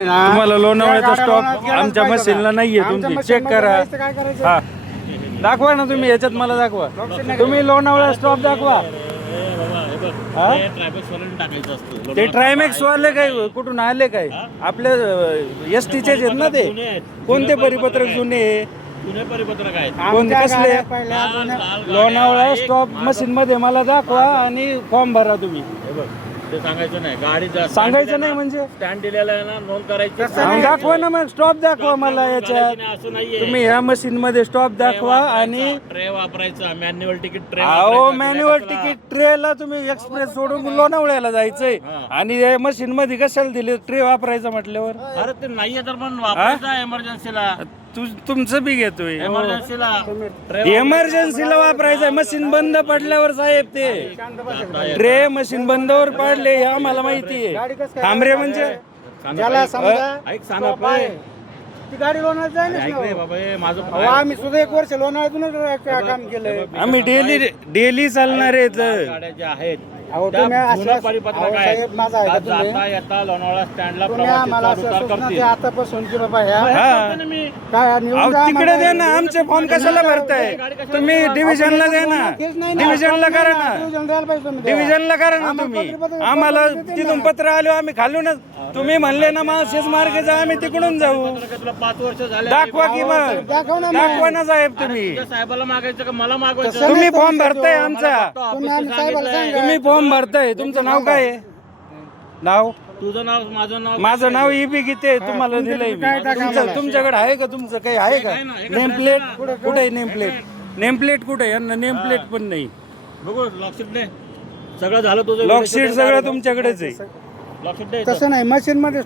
तुम्हाला लोणावळ्याचा स्टॉप आमच्या मशीनला नाहीये, तुमची चेक करा. हा दाखवा ना तुम्ही, याच्यात मला दाखवा. तुम्ही लोणावळा स्टॉप दाखवा. ते ट्रायमॅक्स वाले काय कुठून आले काय? आपल्या एसटीचे आहेत ना ते? कोणते परिपत्रक जुने? परिपत्रक आहेत कोणते कसले? लोणावळा स्टॉप मशीन मध्ये मला दाखवा आणि फॉर्म भरा तुम्ही. ते सांगायचं नाही, गाडी सांगायचं नाही म्हणजे स्टँड दिलेला आहे ना, नोंद करायची. दाखवा ना मग, स्टॉप दाखवा मला याच्यात. असं नाहीये. तुम्ही ह्या मशीन मध्ये स्टॉप दाखवा आणि ट्रे वापरायचा, मॅन्युअल तिकीट ट्रे. अहो मॅन्युअल तिकीट ट्रेला तुम्ही एक्सप्रेस सोडून लोणावळ्याला जायचंय आणि या मशीन मध्ये कशाला दिले ट्रे वापरायचं म्हटल्यावर? अरे ते नाहीये तर पण वापरायचा एमर्जन्सीला. तुमचं बी घेतोय. एमर्जन्सीला इमर्जन्सीला वापरायचं. मशीन बंद पडल्यावर साहेब ते ट्रे मशीन बंदवर पडले हे आम्हाला माहिती आहे. थांबरे म्हणजे ज्याला समजा ऐक सांगा ती गाडी लोणावळ्यात जाईल बाबा हे माझं आम्ही सुद्धा 1 वर्ष लोणावळ्यातूनच काम केलंय. आम्ही डेली चालणार आहेत. गाड्या ज्या आहेत अहो त्या तुम्ही जुनं असं परिपत्रक अहो, आहे. साहेब माझा ऐका जाता तुम्ही येता लोणावळा स्टँडला तुम्ही आम्हाला प्रवासी असं उतार सूचना करतील. द्या आतापासून की बाबा ह्या हा. काय नेऊन अहो जा तिकडे द्या ना, आमचे फॉर्म कशाला भरताय तुम्ही? डिव्हिजनला द्या ना, डिव्हिजनला करा ना, डिव्हिजनला करा ना तुम्ही. आम्हाला तिथून पत्र आलो आम्ही खालूनच. तुम्ही म्हणले ना माळशेज मार्ग जा, आम्ही तिकडून जाऊ. तुला 5 वर्ष झाले. दाखवा की मग, दाखवा ना साहेब तुम्ही. तुझ्या साहेबाला मागायचं का मला मागवायचं? तुम्ही फॉर्म भरताय आमचा, तुम्ही आम्ही साहेबाला सांगा. तुम्ही फॉर्म भरताय. तुमचं नाव काय आहे? नाव तुझं नाव माझं नाव माझं नाव इबी गीते. तुम्हाला दिलंय मी. तुमच्याकडे आहे का? तुमचं काही आहे का नेम प्लेट? कुठे आहे नेम प्लेट? नेम प्लेट कुठे आहे? यांना नेम प्लेट पण नाही. बघू लॉकशीट दे. सगळं झालं तुझं. लॉकशीट सगळं तुमच्याकडेच आहे. लॉकशीट दे. तसं नाही मशीन मध्ये